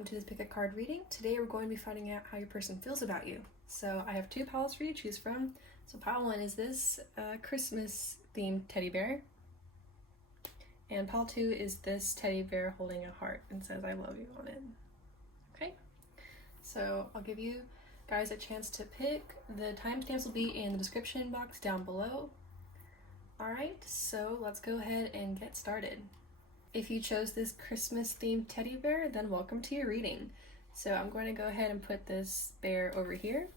welcome to this pick a card reading. Today we're going to be finding out how your person feels about you. So I have two piles for you to choose from. So pile one is this Christmas themed teddy bear. And pile two is this teddy bear holding a heart and says I love you on it. Okay, so I'll give you guys a chance to pick. The timestamps will be in the description box down below. Alright, so let's go ahead and get started. If you chose this Christmas themed teddy bear, then welcome to your reading. So I'm going to go ahead and put this bear over here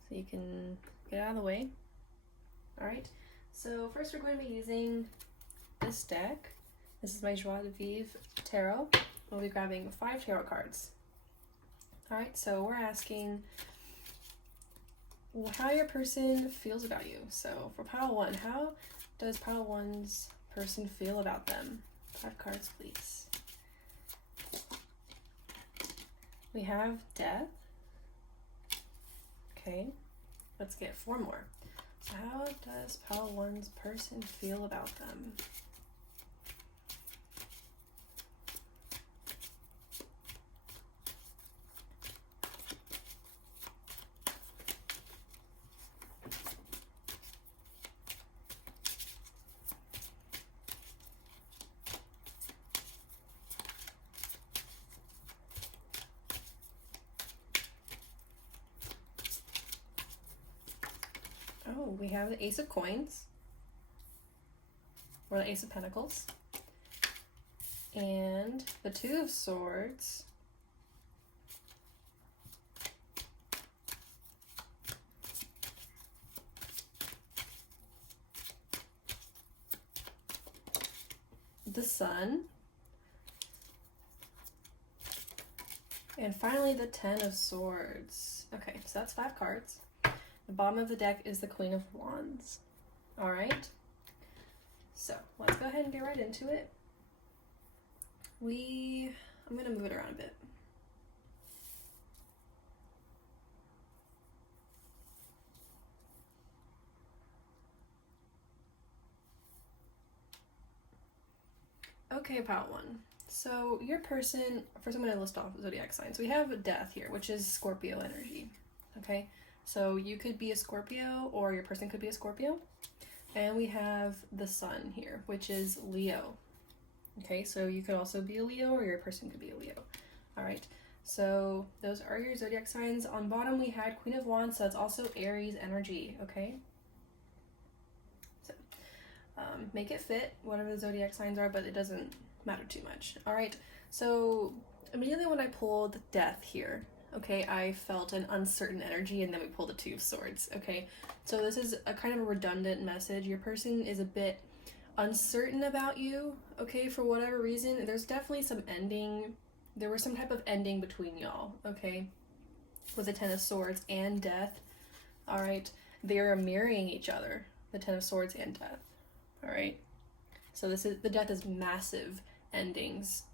so you can get out of the way. Alright, so first we're going to be using this deck. This is my Joie de Vivre Tarot. We'll be grabbing 5 tarot cards. Alright, so we're asking how your person feels about you. So for pile 1, how does pile 1's person feel about them? 5 cards, please. We have death. Okay, let's get 4 more. So how does pile 1's person feel about them? Oh, we have the Ace of Coins, or the Ace of Pentacles, and the 2 of Swords, the Sun, and finally the 10 of Swords. Okay, so that's 5 cards. The bottom of the deck is the Queen of Wands. Alright, so let's go ahead and get right into it. I'm going to move it around a bit. Okay, pile 1. So your person, first I'm going to list off zodiac signs. We have Death here, which is Scorpio energy. Okay, so you could be a Scorpio or your person could be a Scorpio. And we have the Sun here, which is Leo. Okay, so you could also be a Leo or your person could be a Leo. All right, so those are your zodiac signs. On bottom we had Queen of Wands, so it's also Aries energy, okay? So make it fit, whatever the zodiac signs are, but it doesn't matter too much. All right, so immediately when I pulled Death here, okay, I felt an uncertain energy, and then we pulled the 2 of Swords, okay? So this is a kind of a redundant message. Your person is a bit uncertain about you, okay, for whatever reason. There's definitely some ending. There was some type of ending between y'all, okay, with the 10 of Swords and Death, all right? They are mirroring each other, the 10 of Swords and Death, all right? So the Death is massive endings,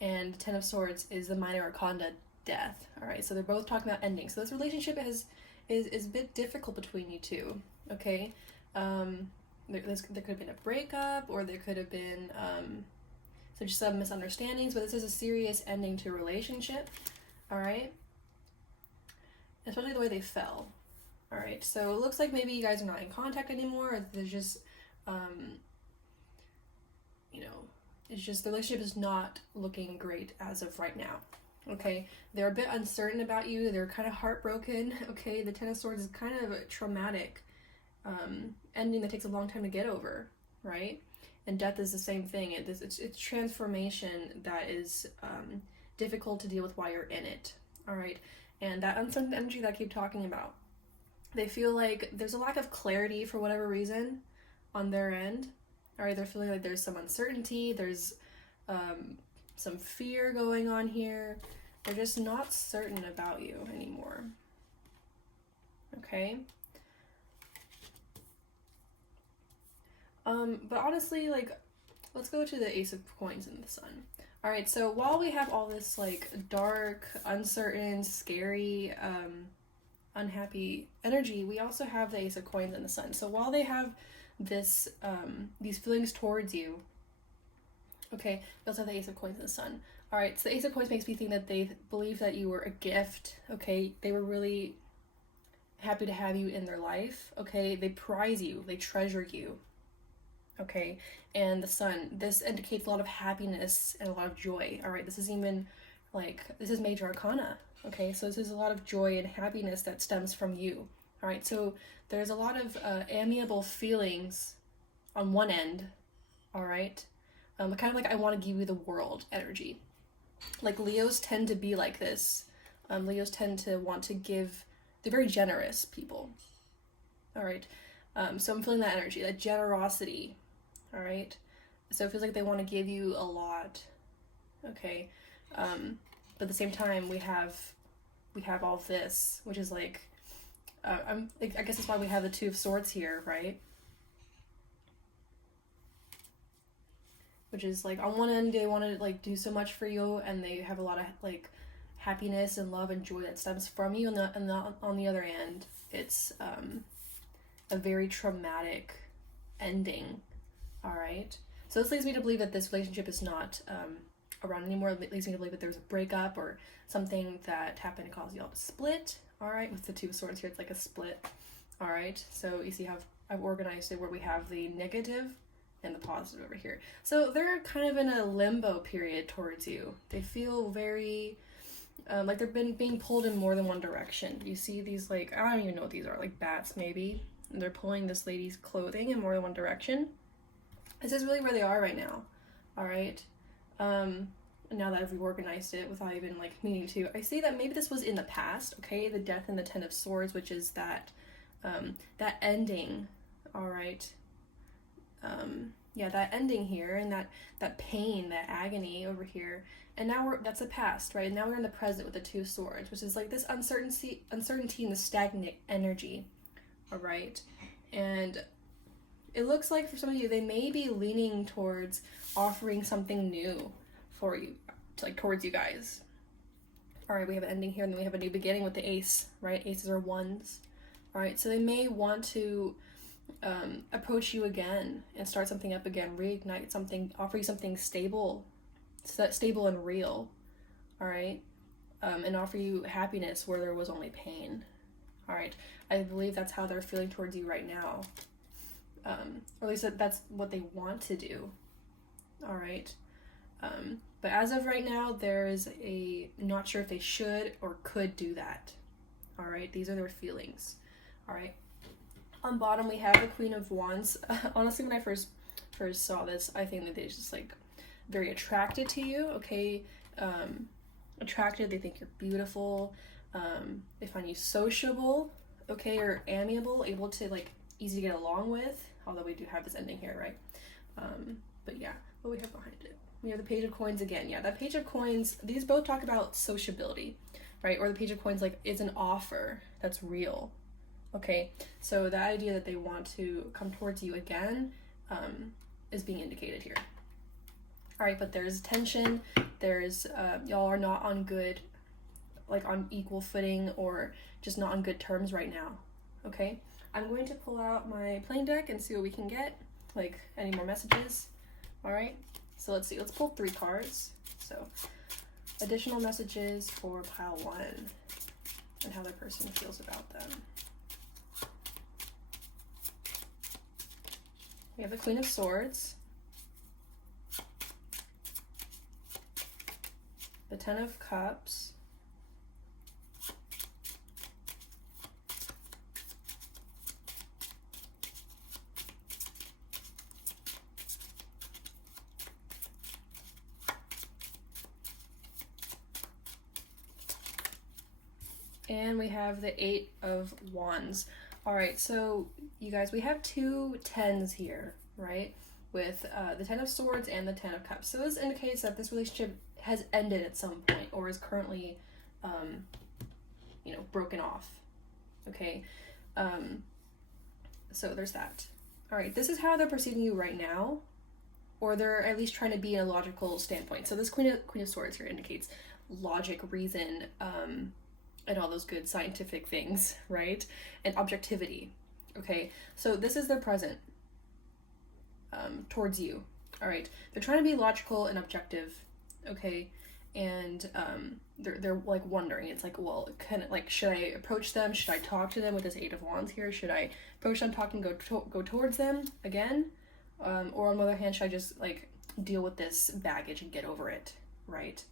and 10 of Swords is the minor arcana Death. All right, so they're both talking about ending. So this relationship is a bit difficult between you two. Okay, there could have been a breakup, or there could have been so just some misunderstandings. But this is a serious ending to a relationship. All right, especially the way they fell. All right, so it looks like maybe you guys are not in contact anymore, or there's just you know, it's just the relationship is not looking great as of right now. Okay, they're a bit uncertain about you. They're kind of heartbroken. Okay, the 10 of Swords is kind of a traumatic ending that takes a long time to get over, right? And Death is the same thing. It's transformation that is difficult to deal with while you're in it. All right, and that uncertain energy that I keep talking about. They feel like there's a lack of clarity for whatever reason on their end. All right, they're feeling like there's some uncertainty. There's some fear going on here. They're just not certain about you anymore. Okay. But honestly, like, let's go to the Ace of Coins and the Sun. All right, so while we have all this like dark, uncertain, scary, unhappy energy, we also have the Ace of Coins and the Sun. So while they have this these feelings towards you, okay, we also have the Ace of Coins and the Sun. All right, so the Ace of Coins makes me think that they believe that you were a gift, okay? They were really happy to have you in their life, okay? They prize you, they treasure you, okay? And the Sun, this indicates a lot of happiness and a lot of joy, all right? This is even like, this is major arcana, okay? So this is a lot of joy and happiness that stems from you, all right? So there's a lot of amiable feelings on one end, all right? Kind of like I want to give you the world energy. Like Leos tend to be like this. Leos tend to want to give, they're very generous people, all right? So I'm feeling that energy, that generosity, all right? So it feels like they want to give you a lot, okay? But at the same time, we have all this, which is like, I guess that's why we have the Two of Swords here, right? Which is like, on one end, they want to like do so much for you, and they have a lot of like happiness and love and joy that stems from you, and on the other end, it's a very traumatic ending, all right? So this leads me to believe that this relationship is not around anymore. It leads me to believe that there's a breakup or something that happened to cause y'all to split, all right? With the Two of Swords here, it's like a split, all right? So you see how I've organized it where we have the negative and the positive over here. So they're kind of in a limbo period towards you. They feel very like they're being pulled in more than one direction. You see these, like, I don't even know what these are, like bats maybe, and they're pulling this lady's clothing in more than one direction. This is really where they are right now, all right? Now that I've reorganized it without even like meaning to, I see that maybe this was in the past, okay? The Death and the Ten of Swords, which is that that ending, all right? Yeah, that ending here, and that pain, that agony over here, and now that's the past, right? And now we're in the present with the Two of Swords, which is like this uncertainty and the stagnant energy, all right? And it looks like for some of you, they may be leaning towards offering something new for you, like towards you guys. All right, we have an ending here, and then we have a new beginning with the Ace, right? Aces are ones, all right? So they may want to approach you again and start something up again, reignite something, offer you something stable and real, all right? And offer you happiness where there was only pain, all right? I believe that's how they're feeling towards you right now, or at least that's what they want to do, all right? But as of right now, there is not sure if they should or could do that, all right? These are their feelings, all right? On bottom, we have the Queen of Wands. Honestly, when I first saw this, I think that they're just like very attracted to you, okay? Attracted, they think you're beautiful. They find you sociable, okay, or amiable, able to like easy to get along with, although we do have this ending here, right? But yeah, what we have behind it. We have the Page of Coins again. Yeah, that Page of Coins, these both talk about sociability, right? Or the Page of Coins like is an offer that's real. Okay, so the idea that they want to come towards you again is being indicated here. All right, but there's tension. There's, y'all are not on good, like on equal footing or just not on good terms right now, okay? I'm going to pull out my plain deck and see what we can get, like any more messages, all right? So let's see, let's pull 3 cards. So additional messages for pile 1 and how the person feels about them. We have the Queen of Swords, the Ten of Cups, and we have the Eight of Wands. All right, so you guys, we have 2 tens here, right? With the Ten of Swords and the Ten of Cups. So this indicates that this relationship has ended at some point or is currently, broken off, okay? So there's that. All right, this is how they're perceiving you right now, or they're at least trying to be in a logical standpoint. So this Queen of Swords here indicates logic, reason, and all those good scientific things, right? And objectivity, okay? So this is their present towards you, all right? They're trying to be logical and objective, okay? and they're like wondering. It's like, well, kind of like, should I approach them? Should I talk to them with this Eight of Wands here? Should I approach them, talk, and go towards them again? Or on the other hand, should I just like deal with this baggage and get over it, right?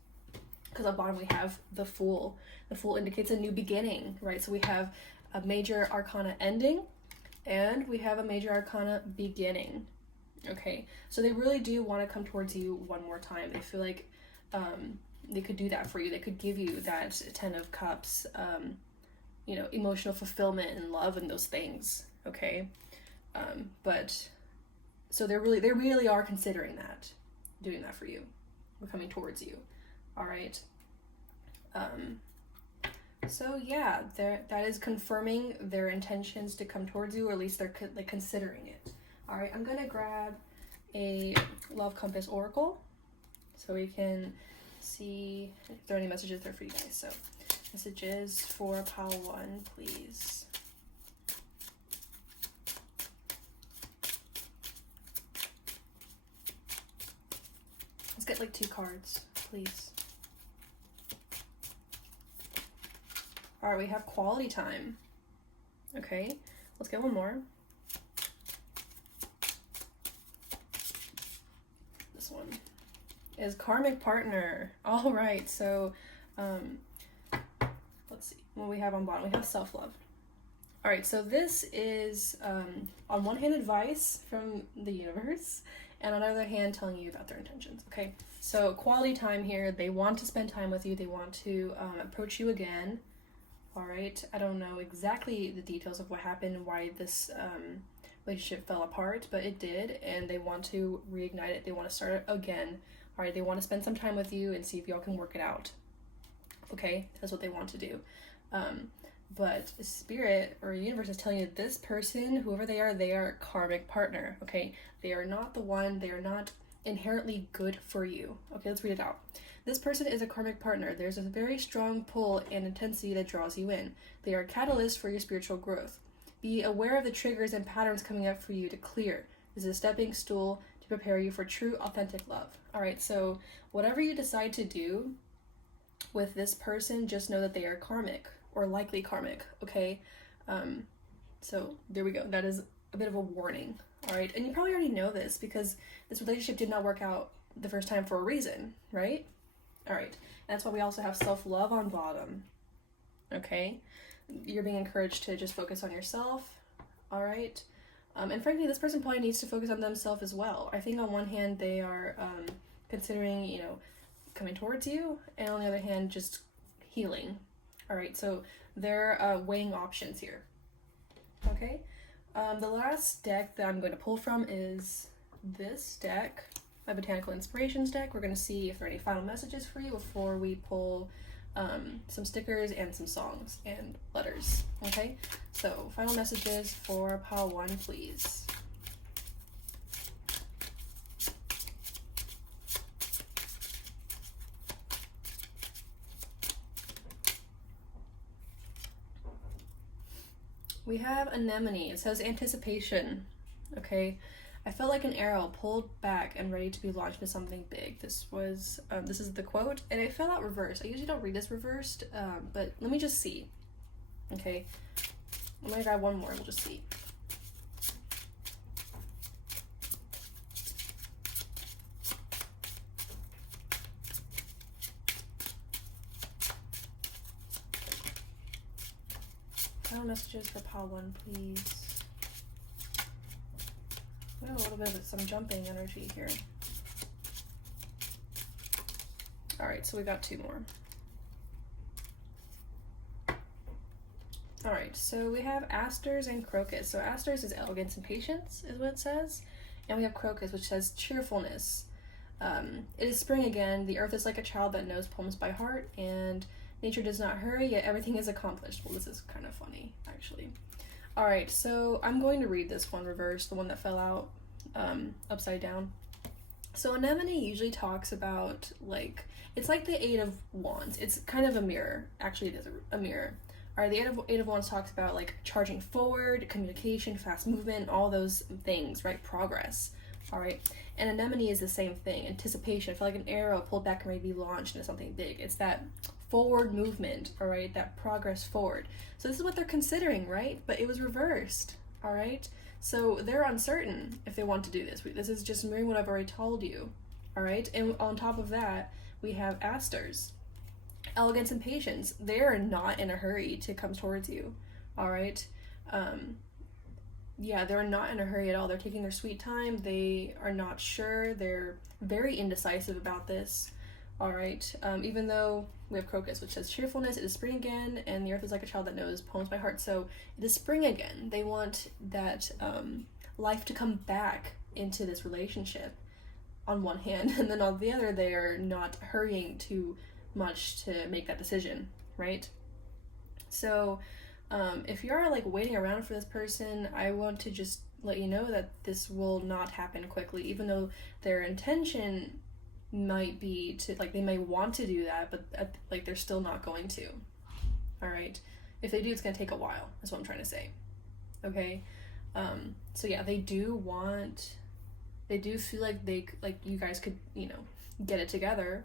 Because at the bottom we have the Fool. The Fool indicates a new beginning, right? So we have a major arcana ending, and we have a major arcana beginning. Okay, so they really do want to come towards you one more time. They feel like they could do that for you. They could give you that Ten of Cups, you know, emotional fulfillment and love and those things. Okay, but so they really are considering that, doing that for you. We're coming towards you. All right. So yeah, that is confirming their intentions to come towards you, or at least they're like considering it. All right, I'm gonna grab a Love Compass Oracle so we can see if there are any messages there for you guys. So messages for pile 1, please. Let's get like 2 cards, please. All right, we have quality time. Okay, let's get one more. This one is karmic partner. All right, so let's see what we have on bottom. We have self-love. All right, so this is on one hand advice from the universe, and on the other hand telling you about their intentions. Okay, so quality time here. They want to spend time with you. They want to approach you again. All right, I don't know exactly the details of what happened and why this relationship fell apart, but it did, and they want to reignite it. They want to start it again. All right, they want to spend some time with you and see if y'all can work it out. Okay, that's what they want to do. But Spirit or universe is telling you that this person, whoever they are a karmic partner. Okay, they are not the one. They are not inherently good for you. Okay, let's read it out. This person is a karmic partner. There's a very strong pull and intensity that draws you in. They are a catalyst for your spiritual growth. Be aware of the triggers and patterns coming up for you to clear. This is a stepping stool to prepare you for true, authentic love. All right, so whatever you decide to do with this person, just know that they are karmic or likely karmic, okay? So there we go. That is a bit of a warning, all right? And you probably already know this because this relationship did not work out the first time for a reason, right? All right, that's why we also have self-love on bottom, okay? You're being encouraged to just focus on yourself, all right? And frankly, this person probably needs to focus on themselves as well. I think on one hand, they are considering, you know, coming towards you, and on the other hand, just healing, all right? So they're weighing options here, okay? The last deck that I'm going to pull from is this deck, my Botanical Inspirations deck. We're going to see if there are any final messages for you before we pull some stickers and some songs and letters, okay? So final messages for pile 1, please. We have Anemone. It says anticipation, okay? I felt like an arrow pulled back and ready to be launched into something big. This was, this is the quote, and it fell out reversed. I usually don't read this reversed, but let me just see, okay? I'm gonna grab one more, we'll just see. Final messages for pile 1, please. We have a little bit of some jumping energy here. All right, so we got 2 more. All right, so we have asters and crocus. So asters is elegance and patience, is what it says. And we have crocus, which says cheerfulness. It is spring again. The earth is like a child that knows poems by heart, and nature does not hurry, yet everything is accomplished. Well, this is kind of funny, actually. All right, so I'm going to read this one reversed, the one that fell out upside down. So Anemone usually talks about, like, it's like the Eight of Wands. It's kind of a mirror. Actually, it is a mirror. All right, the Eight of Wands talks about, like, charging forward, communication, fast movement, all those things, right? Progress. All right, And anemone is the same thing. Anticipation. I feel like an arrow pulled back and ready to be launched into something big. It's that forward movement, all right? That progress forward. So this is what they're considering, right? But it was reversed, all right? So they're uncertain if they want to do this. This is just mirroring what I've already told you, all right? And on top of that, we have asters. Elegance and patience. They are not in a hurry to come towards you, all right? Yeah, they're not in a hurry at all. They're taking their sweet time. They are not sure. They're very indecisive about this, all right? Even though we have crocus, which says cheerfulness, it is spring again, and the earth is like a child that knows, poems by heart. So it is spring again. They want that life to come back into this relationship on one hand, and then on the other, they are not hurrying too much to make that decision, right? So if you're like waiting around for this person, I want to just let you know that this will not happen quickly, even though their intention might be to, like, they may want to do that, but like they're still not going to, all right? If they do, it's going to take a while, is what I'm trying to say, okay? So yeah, they do feel like you guys could, you know, get it together,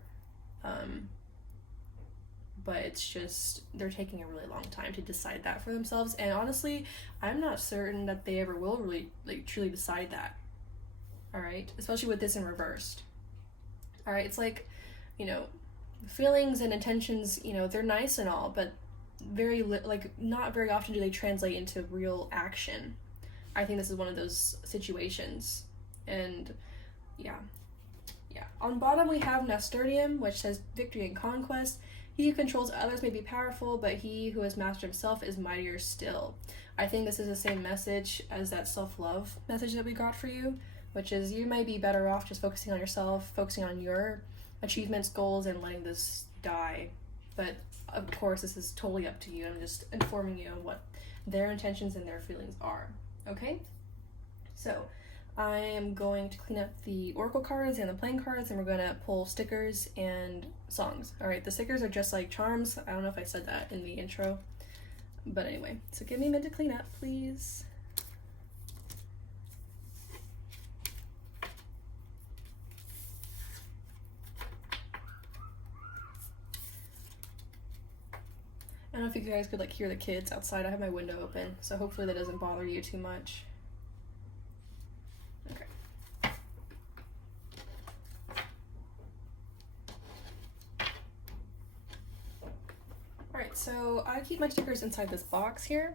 but it's just they're taking a really long time to decide that for themselves. And honestly, I'm not certain that they ever will really, like, truly decide that, all right? Especially with this in reversed, all right? It's like, you know, feelings and intentions, you know, they're nice and all, but not very often do they translate into real action. I think this is one of those situations. And yeah. On bottom we have nasturtium, which says victory and conquest. He who controls others may be powerful, but he who has mastered himself is mightier still. I think this is the same message as that self-love message that we got for you, which is you may be better off just focusing on yourself, focusing on your achievements, goals, and letting this die. But of course, this is totally up to you. I'm just informing you on what their intentions and their feelings are, okay? So I am going to clean up the oracle cards and the playing cards, and we're going to pull stickers and songs. All right, the stickers are just like charms. I don't know if I said that in the intro, but anyway, so give me a minute to clean up, please. I don't know if you guys could like hear the kids outside. I have my window open, so hopefully that doesn't bother you too much. So I keep my stickers inside this box here,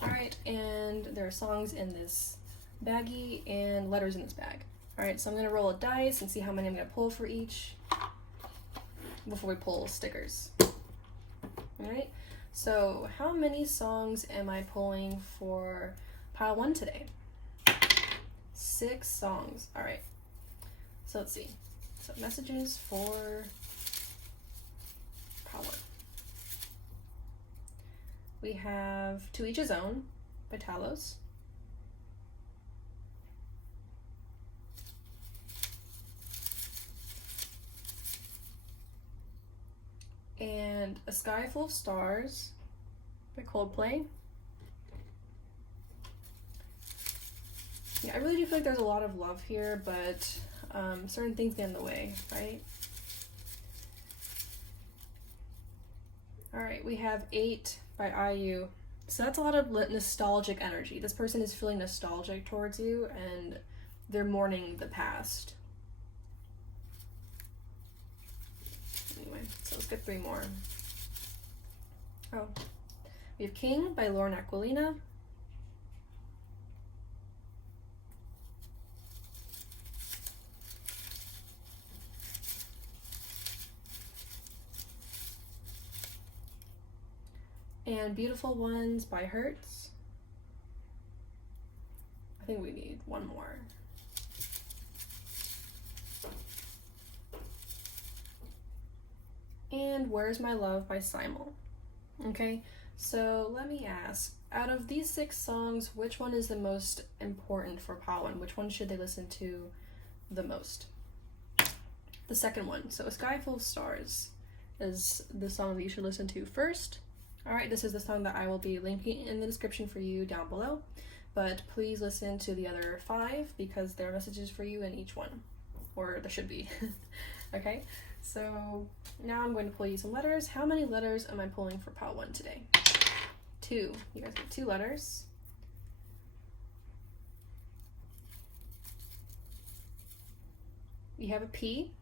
all right, and there are songs in this baggie and letters in this bag. All right, so I'm gonna roll a dice and see how many I'm gonna pull for each before we pull stickers. All right, so how many songs am I pulling for pile 1 today? 6 songs. All right, so let's see. So messages for pile 1. We have To Each His Own by Talos. And A Sky Full of Stars by Coldplay. Yeah, I really do feel like there's a lot of love here, but certain things get in the way, right? All right, we have 8 by IU. So that's a lot of nostalgic energy. This person is feeling nostalgic towards you, and they're mourning the past. Anyway, so let's get 3 more. Oh, we have King by Lauren Aquilina. And Beautiful Ones by Hertz. I think we need 1 more. And Where's My Love by Simul. Okay, so let me ask, out of these 6 songs, which one is the most important for pile 1? Which one should they listen to the most? The second one. So A Sky Full of Stars is the song that you should listen to first. All right, this is the song that I will be linking in the description for you down below. but please listen to the other 5 because there are messages for you in each one, or there should be. Okay, so now I'm going to pull you some letters. How many letters am I pulling for pile 1 today? 2. You guys get 2 letters. You have a P.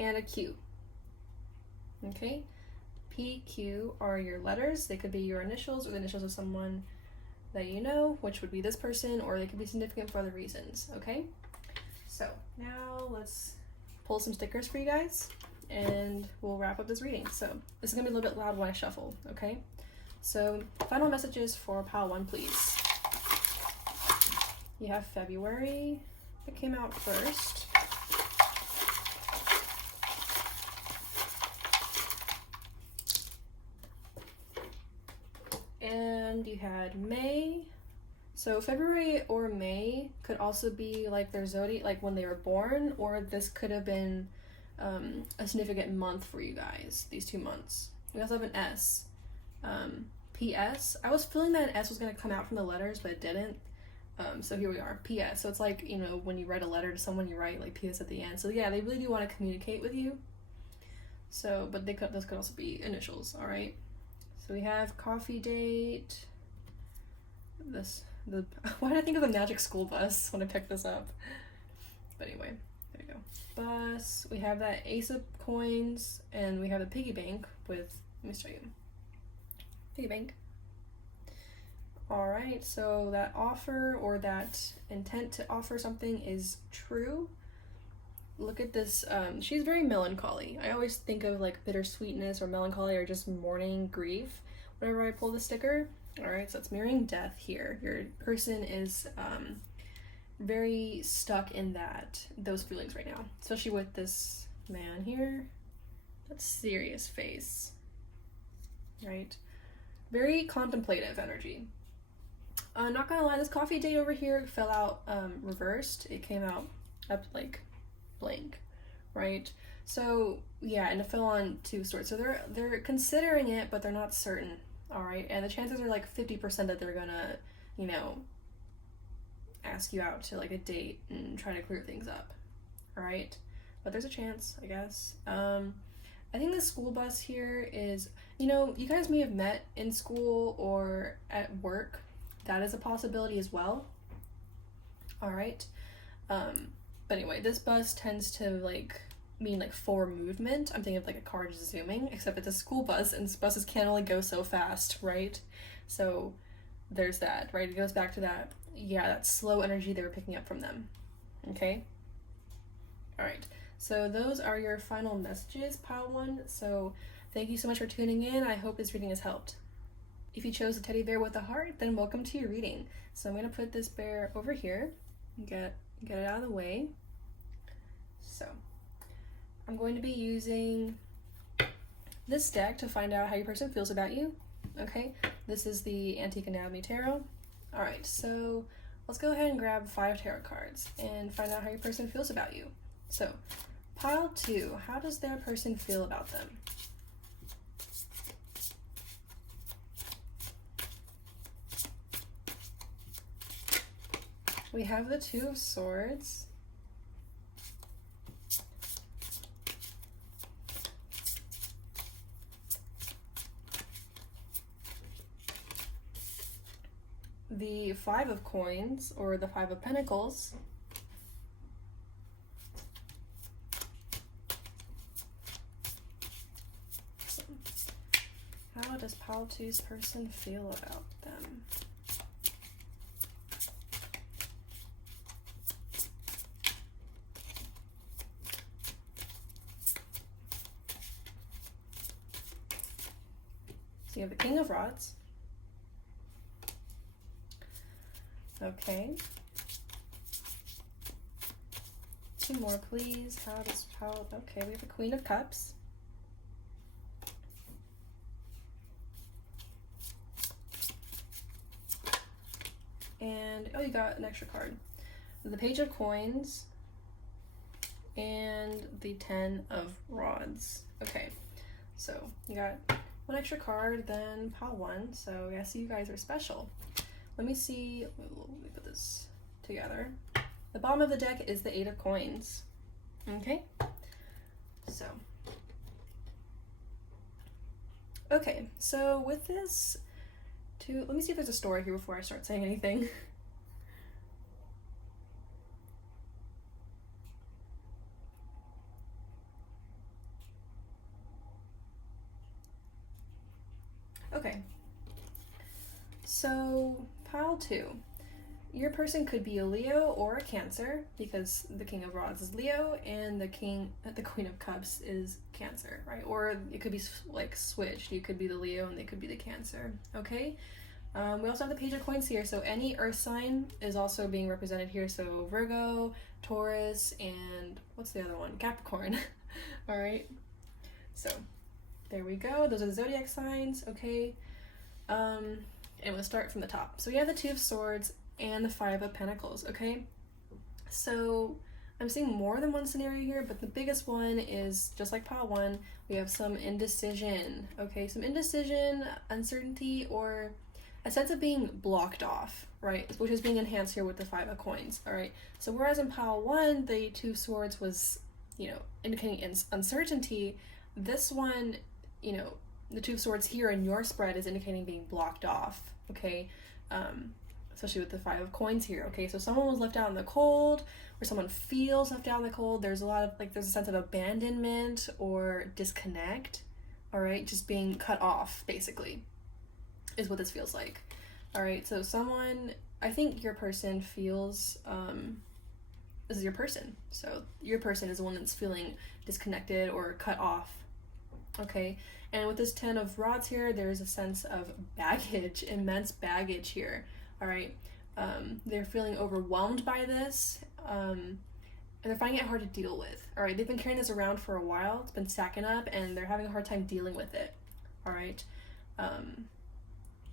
And a Q. Okay, P, Q are your letters. They could be your initials or the initials of someone that you know, which would be this person, or they could be significant for other reasons. Okay, so now let's pull some stickers for you guys and we'll wrap up this reading. So this is gonna be a little bit loud when I shuffle. Okay, so final messages for pile 1, please. You have February that came out first. And you had May. So February or May could also be like their zodiac, like when they were born, or this could have been a significant month for you guys, these 2 months. We also have an S. PS. I was feeling that an S was going to come out from the letters, but it didn't. So here we are, PS. So it's like, you know, when you write a letter to someone, you write like PS at the end. So yeah, they really do want to communicate with you. So, but this could also be initials, all right? So we have coffee date. Why did I think of the magic school bus when I picked this up? But anyway, there you go. Bus. We have that ace of coins, and we have the piggy bank with, let me show you. Piggy bank. All right, so that offer or that intent to offer something is true. Look at this. She's very melancholy. I always think of like bittersweetness or melancholy or just mourning, grief whenever I pull the sticker. All right, so it's mirroring death here. Your person is very stuck in those feelings right now, especially with this man here. That serious face, right? Very contemplative energy. Not gonna lie, this coffee date over here fell out reversed. It came out up like blank, right? So yeah, and it fell on 2 swords. So they're considering it, but they're not certain. All right, and the chances are like 50% that they're gonna, you know, ask you out to like a date and try to clear things up. All right, but there's a chance, I guess. I think the school bus here is, you know, you guys may have met in school or at work. That is a possibility as well. All right. But anyway, this bus tends to like mean like forward movement. I'm thinking of like a car just zooming, except it's a school bus and buses can only go so fast, right? So there's that, right? It goes back to that, yeah, that slow energy they were picking up from them. Okay. All right. So those are your final messages, pile 1. So thank you so much for tuning in. I hope this reading has helped. If you chose a teddy bear with a heart, then welcome to your reading. So I'm going to put this bear over here and get it out of the way. So I'm going to be using this deck to find out how your person feels about you. Okay, this is the Antique Anatomy Tarot. All right, so let's go ahead and grab 5 tarot cards and find out how your person feels about you. So pile 2, how does their person feel about them? We have the 2 of Swords. The 5 of Coins, or the 5 of Pentacles. How does pile 2's person feel about them? So you have the King of Rods. Okay. 2 more, please. Okay, we have the Queen of Cups. And, oh, you got an extra card. The Page of Coins and the 10 of Rods. Okay, so you got one extra card than pile 1, so yeah, so you guys are special. Let me see, let me put this together. The bottom of the deck is the 8 of Coins. Okay, so okay, so with this let me see if there's a story here before I start saying anything. Okay, so pile 2. Your person could be a Leo or a Cancer, because the King of Rods is Leo and the Queen of Cups is Cancer, right? Or it could be like switched. You could be the Leo and they could be the Cancer. Okay. We also have the Page of Coins here, so any Earth sign is also being represented here. So Virgo, Taurus, and what's the other one? Capricorn. All right. So there we go. Those are the zodiac signs. Okay. And we'll start from the top. So we have the 2 of Swords and the 5 of Pentacles. Okay. So I'm seeing more than one scenario here, but the biggest one is just like pile 1. We have some indecision. Okay, some indecision, uncertainty, or a sense of being blocked off, right? Which is being enhanced here with the 5 of Coins. All right. So whereas in pile 1, the 2 of Swords was, indicating uncertainty, this one, the 2 of Swords here in your spread is indicating being blocked off. Okay. Especially with the 5 of Coins here. Okay, so someone was left out in the cold, or someone feels left out in the cold. There's a lot of there's a sense of abandonment or disconnect. All right, just being cut off basically is what this feels like. All right, so I think your person feels this is your person. So your person is the one that's feeling disconnected or cut off. Okay, and with this 10 of Rods here, there's a sense of baggage, immense baggage here. All right, they're feeling overwhelmed by this, and they're finding it hard to deal with. All right, they've been carrying this around for a while. It's been stacking up, and they're having a hard time dealing with it. All right,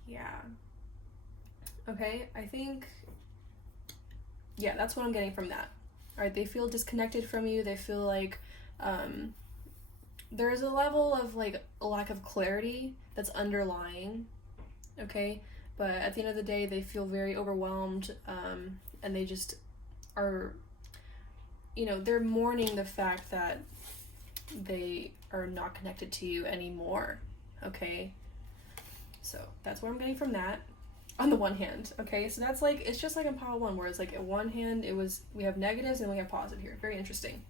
yeah. Okay, I think, yeah, that's what I'm getting from that. All right, they feel disconnected from you. They feel like there's a level of a lack of clarity that's underlying. Okay. But at the end of the day, they feel very overwhelmed, and they just are, they're mourning the fact that they are not connected to you anymore, okay? So that's what I'm getting from that, on the one hand, okay? So that's it's just like in pile 1, where it's at one hand, we have negatives and we have positive here. Very interesting.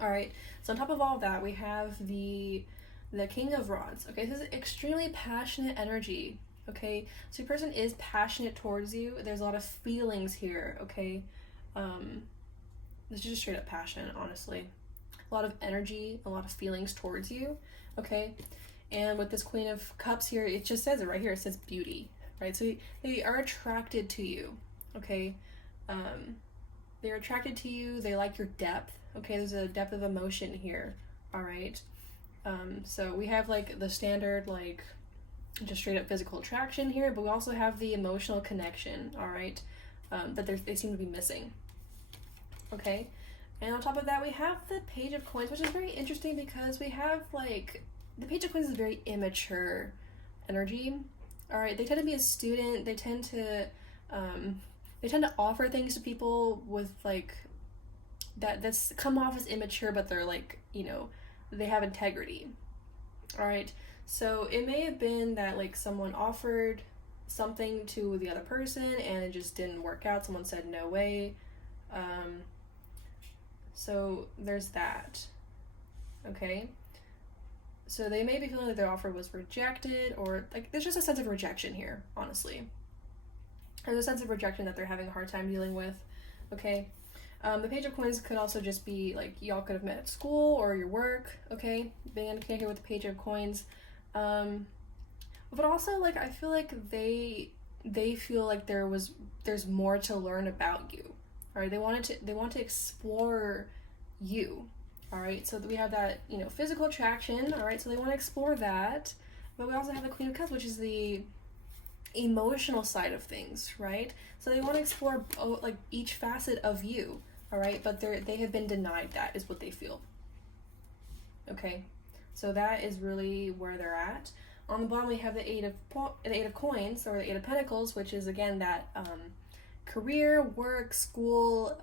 All right, so on top of all of that, we have the King of Rods, okay? This is extremely passionate energy. Okay, so your person is passionate towards you. There's a lot of feelings here, okay? This is just straight up passion, honestly. A lot of energy, a lot of feelings towards you, okay? And with this Queen of Cups here, it just says it right here. It says beauty, right? So they are attracted to you, okay? They're attracted to you. They like your depth, okay? There's a depth of emotion here, all right? So we have the standard, just straight up physical attraction here, but we also have the emotional connection, all right, that they seem to be missing. Okay, and on top of that, we have the Page of Coins, which is very interesting because we have the Page of Coins is very immature energy. All right, they tend to be a student. They tend to offer things to people with that's come off as immature, but they're they have integrity. All right. So it may have been that someone offered something to the other person and it just didn't work out. Someone said no way. So there's that. Okay. So they may be feeling that their offer was rejected, or there's just a sense of rejection here, honestly. There's a sense of rejection that they're having a hard time dealing with. Okay. The Page of Coins could also just be y'all could have met at school or your work. Okay. Being connected with the Page of Coins. But also I feel they feel there's more to learn about you. All right, they want to explore you. All right, so we have that physical attraction. All right, so they want to explore that, but we also have the Queen of Cups, which is the emotional side of things, right? So they want to explore each facet of you. all right? But they have been denied that, is what they feel, okay? So that is really where they're at. On the bottom, we have the Eight of Coins, or the Eight of Pentacles, which is, again, that career, work, school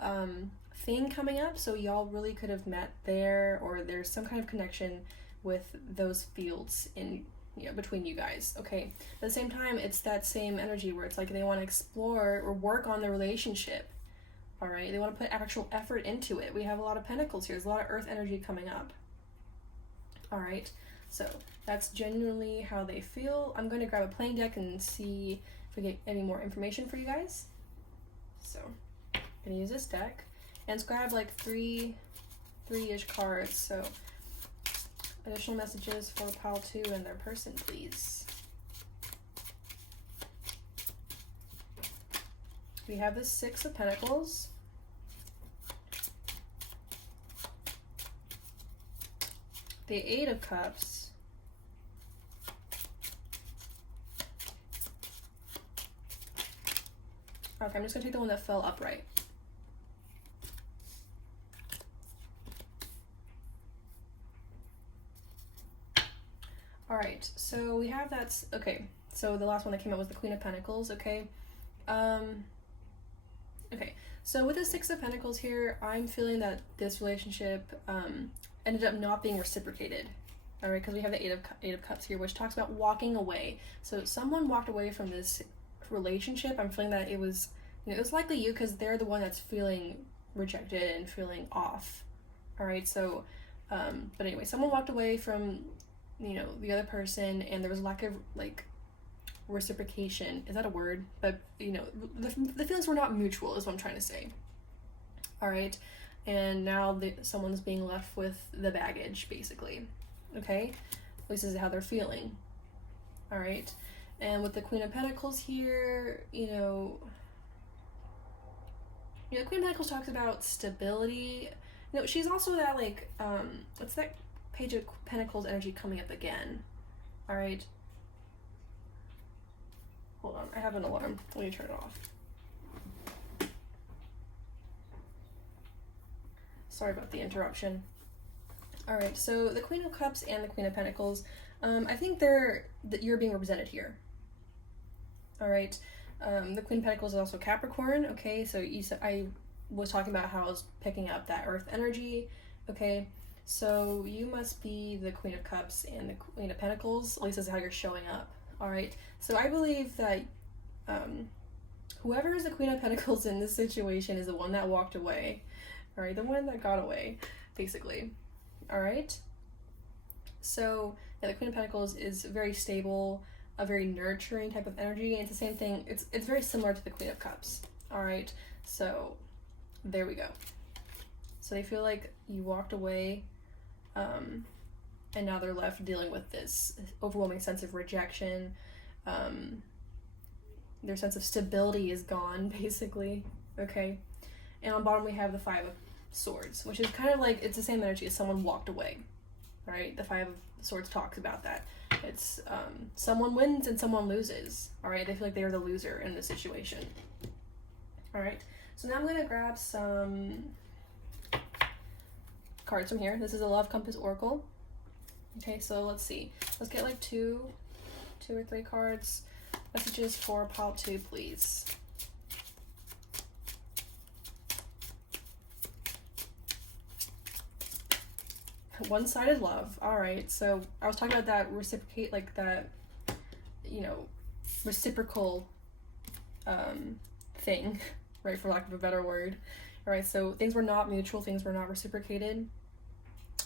thing coming up. So y'all really could have met there, or there's some kind of connection with those fields in, you know, between you guys, okay? At the same time, it's that same energy where it's like they want to explore or work on the relationship, all right? They want to put actual effort into it. We have a lot of Pentacles here. There's a lot of Earth energy coming up, all right? So that's genuinely how they feel. I'm going to grab a playing deck and see if we get any more information for you guys. So I'm going to use this deck, and let's grab like three-ish cards. So additional messages for pile 2 and their person, please. We have the Six of Pentacles. The Eight of Cups. Okay, I'm just gonna take the one that fell upright. All right, so we have that. Okay, so the last one that came out was the Queen of Pentacles. Okay, okay. So with the Six of Pentacles here, I'm feeling that this relationship ended up not being reciprocated. All right, because we have the Eight of Cups here, which talks about walking away. So someone walked away from this relationship. I'm feeling that it was, you know, it was likely you, because they're the one that's feeling rejected and feeling off. All right, so but anyway, someone walked away from, you know, the other person, and there was lack of like reciprocation. Is that a word? But you know, the feelings were not mutual, is what I'm trying to say. All right, and now someone's being left with the baggage, basically. Okay, at least this is how they're feeling. All right. And with the Queen of Pentacles here, you know, the Queen of Pentacles talks about stability. You know, she's also that, like, what's that Page of Pentacles energy coming up again? All right. Hold on, I have an alarm. Let me turn it off. Sorry about the interruption. All right, so the Queen of Cups and the Queen of Pentacles, I think you're being represented here. All right, the Queen of Pentacles is also Capricorn. Okay, so I was talking about how I was picking up that Earth energy. Okay, so you must be the Queen of Cups and the Queen of Pentacles. At least this is how you're showing up. All right, so I believe that whoever is the Queen of Pentacles in this situation is the one that walked away. All right, the one that got away, basically. All right, so yeah, the Queen of Pentacles is very stable, a very nurturing type of energy, and it's the same thing. It's very similar to the Queen of Cups. All right, so there we go. So they feel like you walked away, and now they're left dealing with this overwhelming sense of rejection. Their sense of stability is gone, basically. Okay, and on bottom we have the Five of Swords, which is kind of like, it's the same energy as someone walked away. Right, the Five of Swords talks about that. It's someone wins and someone loses. All right, they feel like they are the loser in this situation. All right, so now I'm going to grab some cards from here. This is a Love Compass Oracle. Okay, so let's see. Let's get like two or three cards. Messages for pile 2, please. One-sided love. All right, so I was talking about that reciprocate, like that, you know, reciprocal thing, right, for lack of a better word. All right, so things were not mutual, things were not reciprocated,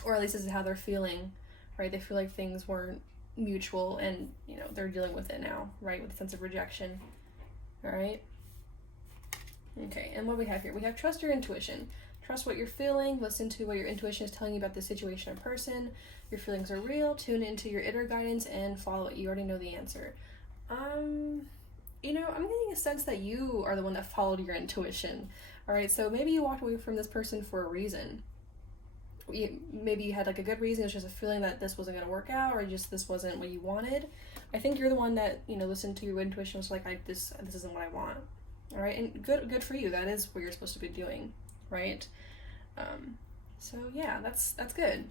or at least this is how they're feeling, right? They feel like things weren't mutual, and you know, they're dealing with it now, right, with a sense of rejection. All right, okay, and what do we have here? We have trust your intuition. Trust what you're feeling, listen to what your intuition is telling you about the situation or person. Your feelings are real, tune into your inner guidance and follow it. You already know the answer. You know, I'm getting a sense that you are the one that followed your intuition. All right, so maybe you walked away from this person for a reason. Maybe you had like a good reason, it's just a feeling that this wasn't gonna work out, or just this wasn't what you wanted. I think you're the one that, you know, listened to your intuition, was like, this isn't what I want. All right, and good for you. That is what you're supposed to be doing. right? So yeah, that's good.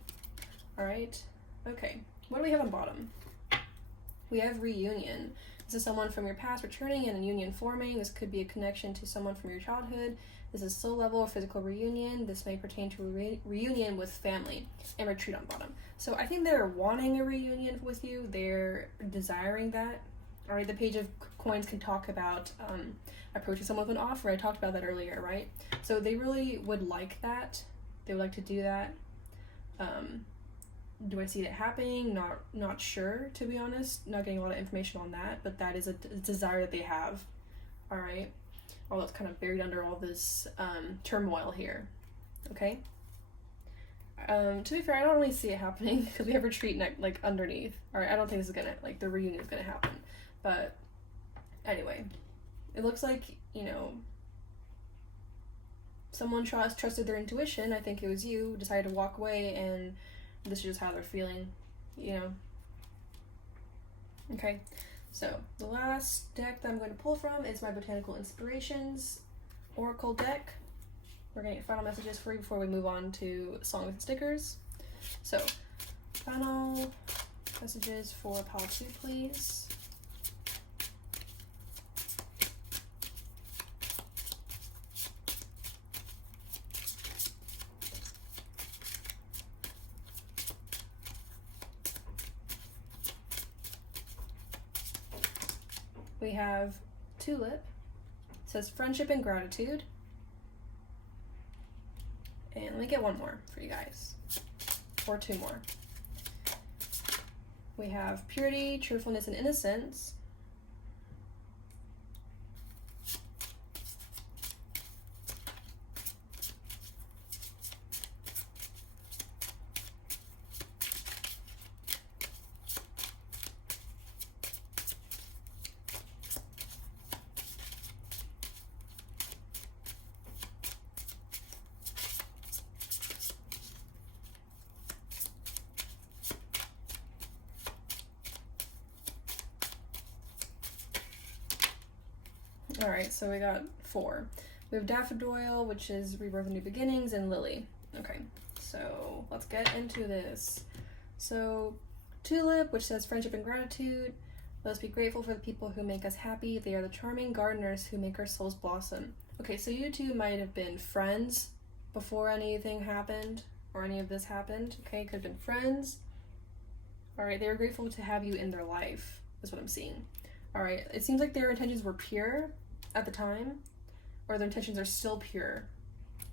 All right. Okay. What do we have on bottom? We have reunion. This is someone from your past returning and a union forming. This could be a connection to someone from your childhood. This is soul level or physical reunion. This may pertain to a reunion with family. And retreat on bottom. So I think they're wanting a reunion with you. They're desiring that. All right, the Page of Coins can talk about approaching someone with an offer. I talked about that earlier, right? So they really would like that. They would like to do that. Do I see it happening? Not sure, to be honest. Not getting a lot of information on that, but that is a desire that they have. All right. Although it's kind of buried under all this turmoil here. Okay. To be fair, I don't really see it happening because we have retreat like underneath. All right. I don't think this is gonna, like, the reunion is gonna happen. But anyway, it looks like, you know, someone trusted their intuition. I think it was you, decided to walk away, and this is just how they're feeling, you know. Okay, so the last deck that I'm going to pull from is my Botanical Inspirations Oracle deck. We're going to get final messages for you before we move on to Songs and Stickers. So, final messages for pile 2, please. We have Tulip. It says friendship and gratitude. And let me get one more for you guys. Or two more. We have purity, truthfulness, and innocence. All right, so we got 4. We have Daffodil, which is rebirth and new beginnings, and Lily. Okay, so let's get into this. So Tulip, which says friendship and gratitude. Let us be grateful for the people who make us happy. They are the charming gardeners who make our souls blossom. Okay, so you two might have been friends before anything happened, or any of this happened. Okay, could have been friends. All right, they were grateful to have you in their life, is what I'm seeing. All right, it seems like their intentions were pure at the time, or their intentions are still pure.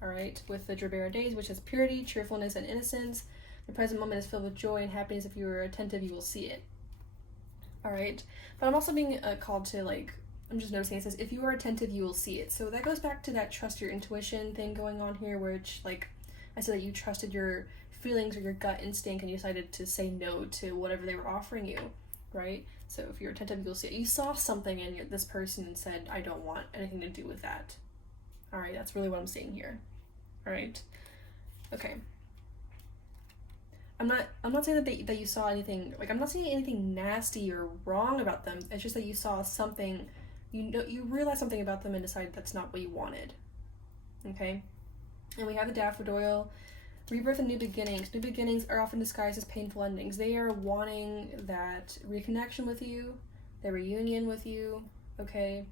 All right, with the Gerbera days, which is purity, cheerfulness, and innocence. The present moment is filled with joy and happiness. If you are attentive, you will see it. All right, but I'm also being called to, like, I'm just noticing it says, if you are attentive, you will see it. So that goes back to that trust your intuition thing going on here, which, like, I said that you trusted your feelings or your gut instinct and you decided to say no to whatever they were offering you, right? So if you're attentive, you'll see it. You saw something in this person and said, I don't want anything to do with that. All right, that's really what I'm seeing here. All right, okay. I'm not saying that you saw anything, like, I'm not saying anything nasty or wrong about them. It's just that you saw something, you realized something about them and decided that's not what you wanted. Okay? And we have the Daffodil. Rebirth and new beginnings. New beginnings are often disguised as painful endings. They are wanting that reconnection with you, their reunion with you, okay?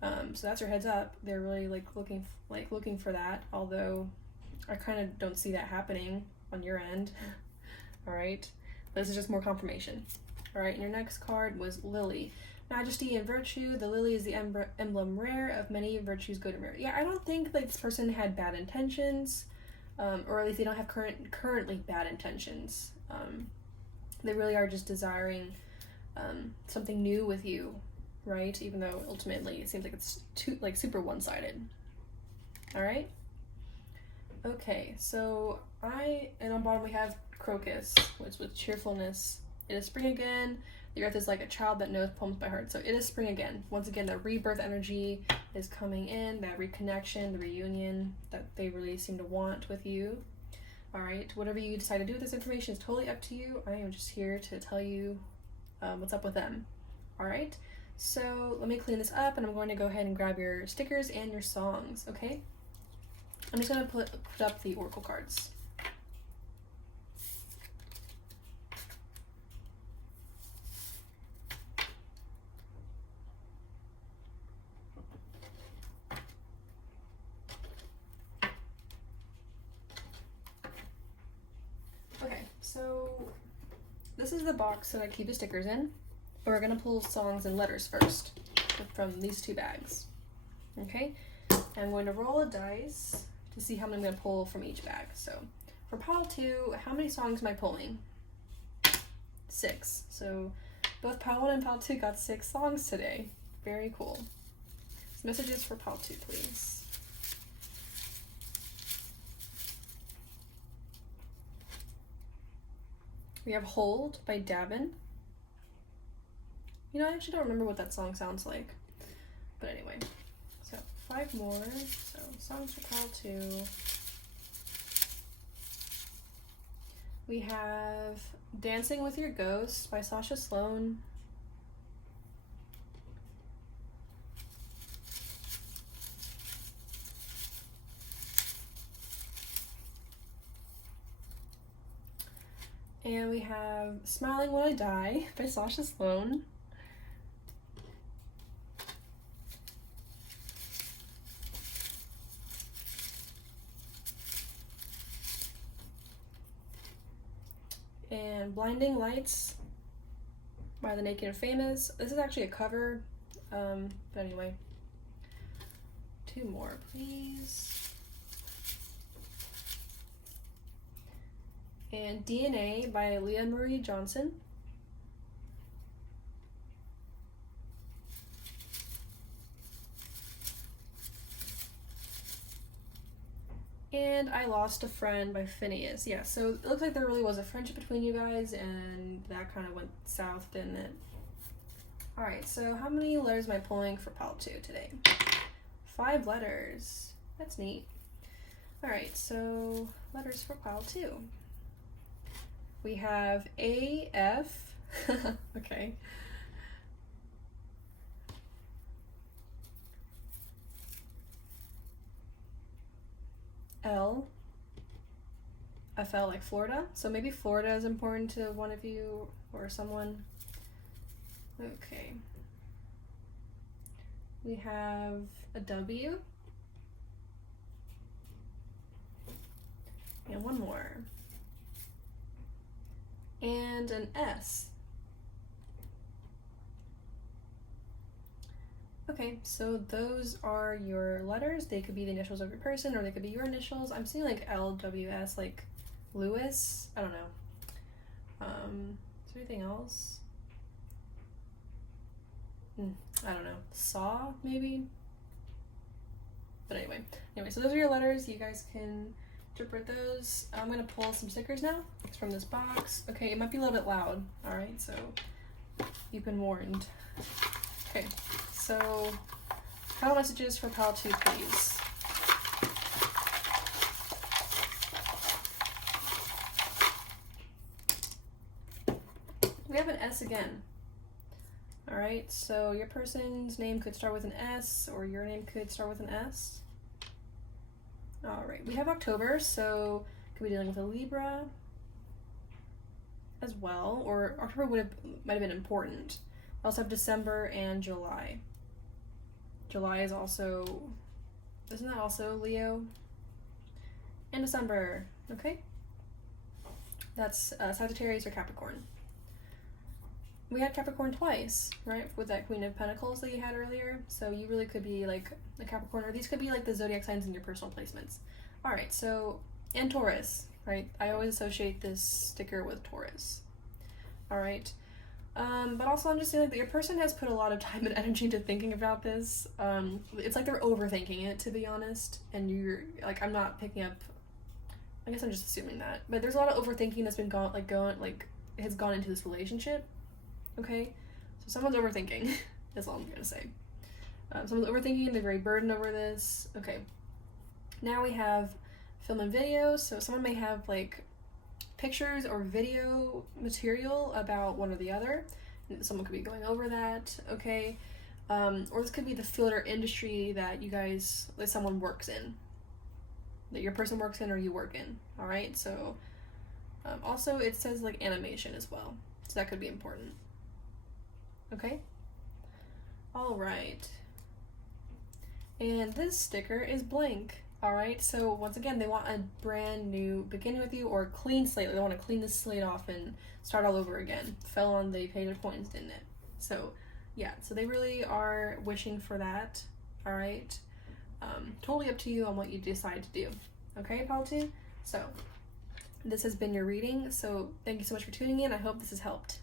So that's your heads up. They're really looking for that, although I kind of don't see that happening on your end. All right, this is just more confirmation. All right, and your next card was Lily. Majesty and virtue. The lily is the emblem rare of many virtues, good and rare. Yeah, I don't think that this person had bad intentions. Or at least they don't have currently bad intentions. They really are just desiring something new with you, right? Even though ultimately it seems like it's super one-sided. All right. Okay, so and on bottom we have Crocus, which is with cheerfulness. It is spring again. The earth is like a child that knows poems by heart. So it is spring again. Once again, the rebirth energy is coming in, that reconnection, the reunion that they really seem to want with you. All right, whatever you decide to do with this information is totally up to you. I am just here to tell you what's up with them. All right, so let me clean this up and I'm going to go ahead and grab your stickers and your songs, okay? I'm just going to put up the oracle cards. Okay, so this is the box that I keep the stickers in. We're going to pull songs and letters first from these two bags. Okay, I'm going to roll a dice to see how many I'm going to pull from each bag. So for pile 2, how many songs am I pulling? 6. So both pile 1 and pile 2 got 6 songs today. Very cool. Messages for pile 2, please. We have Hold by Davin. You know, I actually don't remember what that song sounds like. But anyway, so 5 more. So songs for pile 2. We have Dancing with Your Ghost by Sasha Sloan. And we have Smiling When I Die by Sasha Sloan. And Blinding Lights by The Naked and Famous. This is actually a cover, but anyway. 2 more, please. And DNA by Leah Marie Johnson. And I Lost a Friend by Phineas. Yeah, so it looks like there really was a friendship between you guys, and that kind of went south, didn't it? Alright, so how many letters am I pulling for pile 2 today? 5 letters. That's neat. Alright, so letters for pile 2. We have A, F, okay. L, FL like Florida. So maybe Florida is important to one of you or someone. Okay. We have a W. And one more. And an S. Okay, so those are your letters. They could be the initials of your person, or they could be your initials. I'm seeing like LWS, like Lewis. I don't know. Is there anything else? I don't know. Saw, maybe? But anyway, so those are your letters. You guys can interpret those. I'm gonna pull some stickers now. It's from this box. Okay, it might be a little bit loud. All right, so you've been warned. Okay, so pile messages for pile 2, please. We have an S again. All right, so your person's name could start with an S, or your name could start with an S. All right, we have October, so could be dealing with a Libra as well, or October might have been important. We also have December and July. July is also, isn't that also Leo? And December, okay? That's Sagittarius or Capricorn. We had Capricorn twice, right? With that Queen of Pentacles that you had earlier. So you really could be like a Capricorn, or these could be like the zodiac signs in your personal placements. All right, so, and Taurus, right? I always associate this sticker with Taurus. All right. But also I'm just saying that your person has put a lot of time and energy into thinking about this. It's like they're overthinking it, to be honest. And you're like, I'm not picking up, I guess I'm just assuming that. But there's a lot of overthinking that's been has gone into this relationship. Okay, so someone's overthinking, is all I'm gonna say. Someone's overthinking, they're very burdened over this. Okay, now we have film and video, so someone may have like pictures or video material about one or the other. Someone could be going over that, okay? Or this could be the field or industry that someone works in. that your person works in or you work in. All right, so also it says like animation as well, so that could be important. Okay, all right, and this sticker is blank. All right, so once again, they want a brand new beginning with you, or a clean slate. They want to clean the slate off and start all over again. Fell on the page of coins, didn't it? So yeah, so they really are wishing for that. All right, totally up to you on what you decide to do. Okay, Pile 2? So this has been your reading, so thank you so much for tuning in. I hope this has helped.